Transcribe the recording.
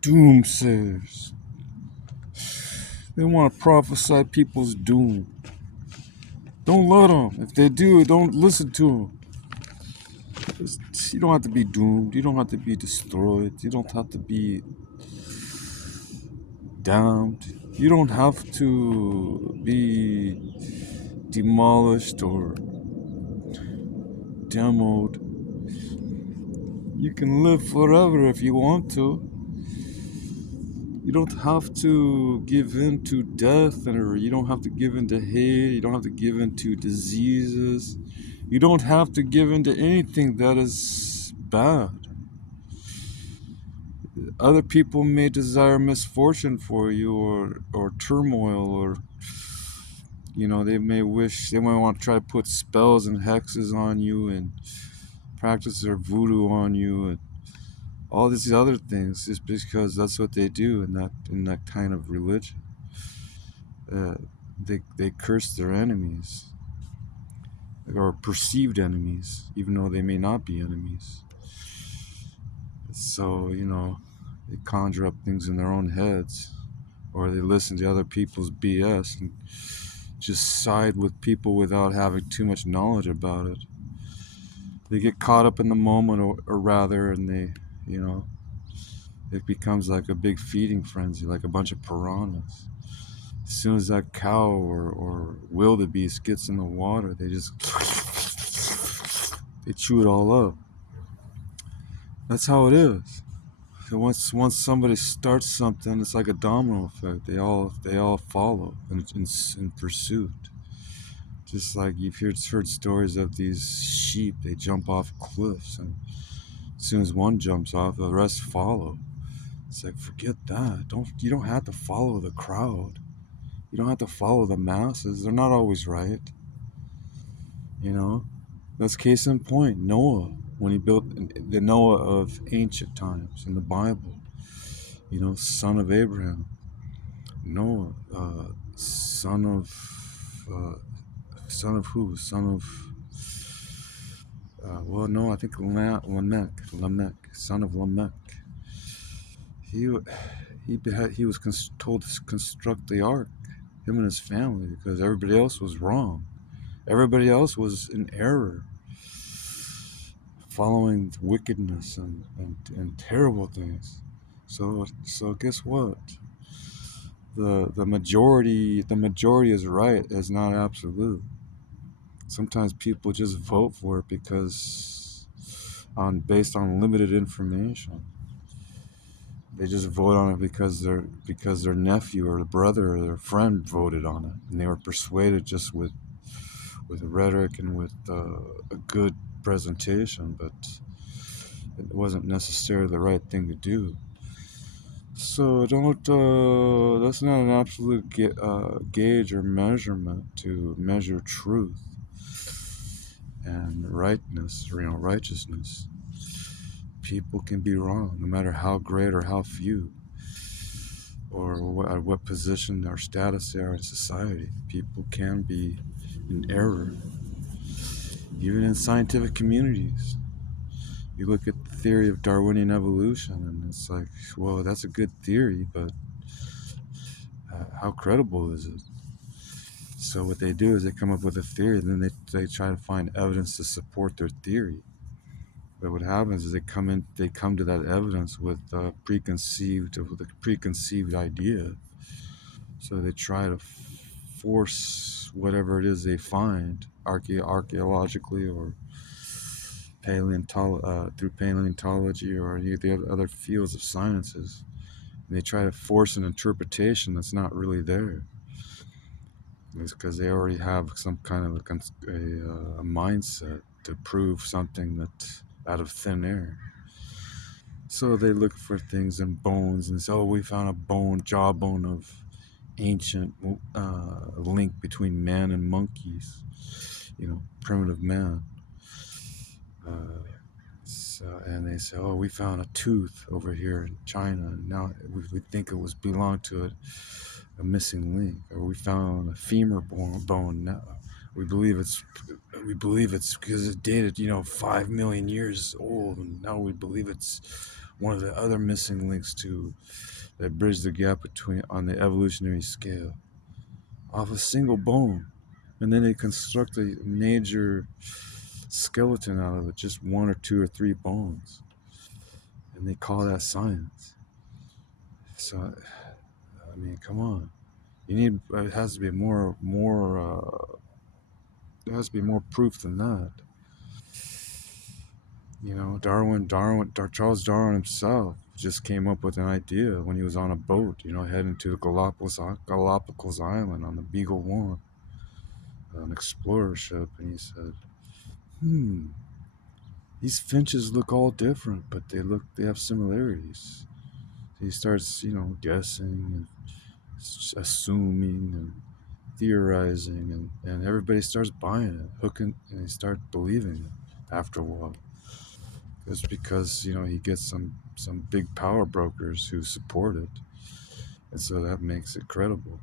Doomsayers. They want to prophesy people's doom. Don't let them. If they do, don't listen to them. You don't have to be doomed. You don't have to be destroyed. You don't have to be damned. You don't have to be demolished or demoed. You can live forever if you want to. You don't have to give in to death, or you don't have to give in to hate. You don't have to give in to diseases. You don't have to give in to anything that is bad. Other people may desire misfortune for you, or turmoil, or they may want to try to put spells and hexes on you and practice their voodoo on you and all these other things, just because that's what they do in that kind of religion. Uh, they curse their enemies, or perceived enemies, even though they may not be enemies. So they conjure up things in their own heads, or they listen to other people's BS and just side with people without having too much knowledge about it. They get caught up in the moment, or rather, and it becomes like a big feeding frenzy, like a bunch of piranhas. As soon as that cow or wildebeest gets in the water, they chew it all up. That's how it is. So once somebody starts something, it's like a domino effect. They all follow in pursuit. Just like you've heard stories of these sheep, they jump off cliffs, and as soon as one jumps off, the rest follow. It's like, forget that. You don't have to follow the crowd. You don't have to follow the masses. They're not always right. That's case in point. Noah, when he built the Noah of ancient times in the Bible, son of Abraham. Noah, son of who? Son of, well, no, I think Lamech, son of Lamech. He was told to construct the ark, him and his family, because everybody else was wrong. Everybody else was in error, following wickedness and terrible things. So guess what? The majority is right, is not absolute. Sometimes people just vote for it based on limited information. They just vote on it because their nephew or brother or their friend voted on it, and they were persuaded just with rhetoric and with a good presentation, but it wasn't necessarily the right thing to do. So don't. That's not an absolute gauge or measurement to measure truth and righteousness. People can be wrong, no matter how great or how few, or at what position or status they are in society. People can be in error, even in scientific communities. You look at the theory of Darwinian evolution, and it's like, well, that's a good theory, but how credible is it? So what they do is they come up with a theory, and then they try to find evidence to support their theory. But what happens is they come to that evidence with a preconceived idea. So they try to force whatever it is they find archaeologically or through paleontology or any of the other fields of sciences. And they try to force an interpretation that's not really there. It's because they already have some kind of a mindset to prove something that's out of thin air. So they look for things in bones and say, oh, we found a jawbone of ancient link between man and monkeys, primitive man. And they say, oh, we found a tooth over here in China, and now we think it belonged to a missing link. Or we found a femur bone now. We believe it's because it's dated 5 million years old, and now we believe it's one of the other missing links to that bridge the gap between on the evolutionary scale off a single bone. And then they construct a major skeleton out of it, just one or two or three bones. And they call that science. So, I mean, come on. You need, it has to be there has to be more proof than that. You know, Charles Darwin himself just came up with an idea when he was on a boat, you know, heading to the Galapagos Island on the Beagle One, an explorer ship, and he said, these finches look all different, but they have similarities. He starts, you know, guessing and assuming and theorizing, and everybody starts buying it, hooking, and they start believing it after a while. It's because, you know, he gets some big power brokers who support it, and so that makes it credible.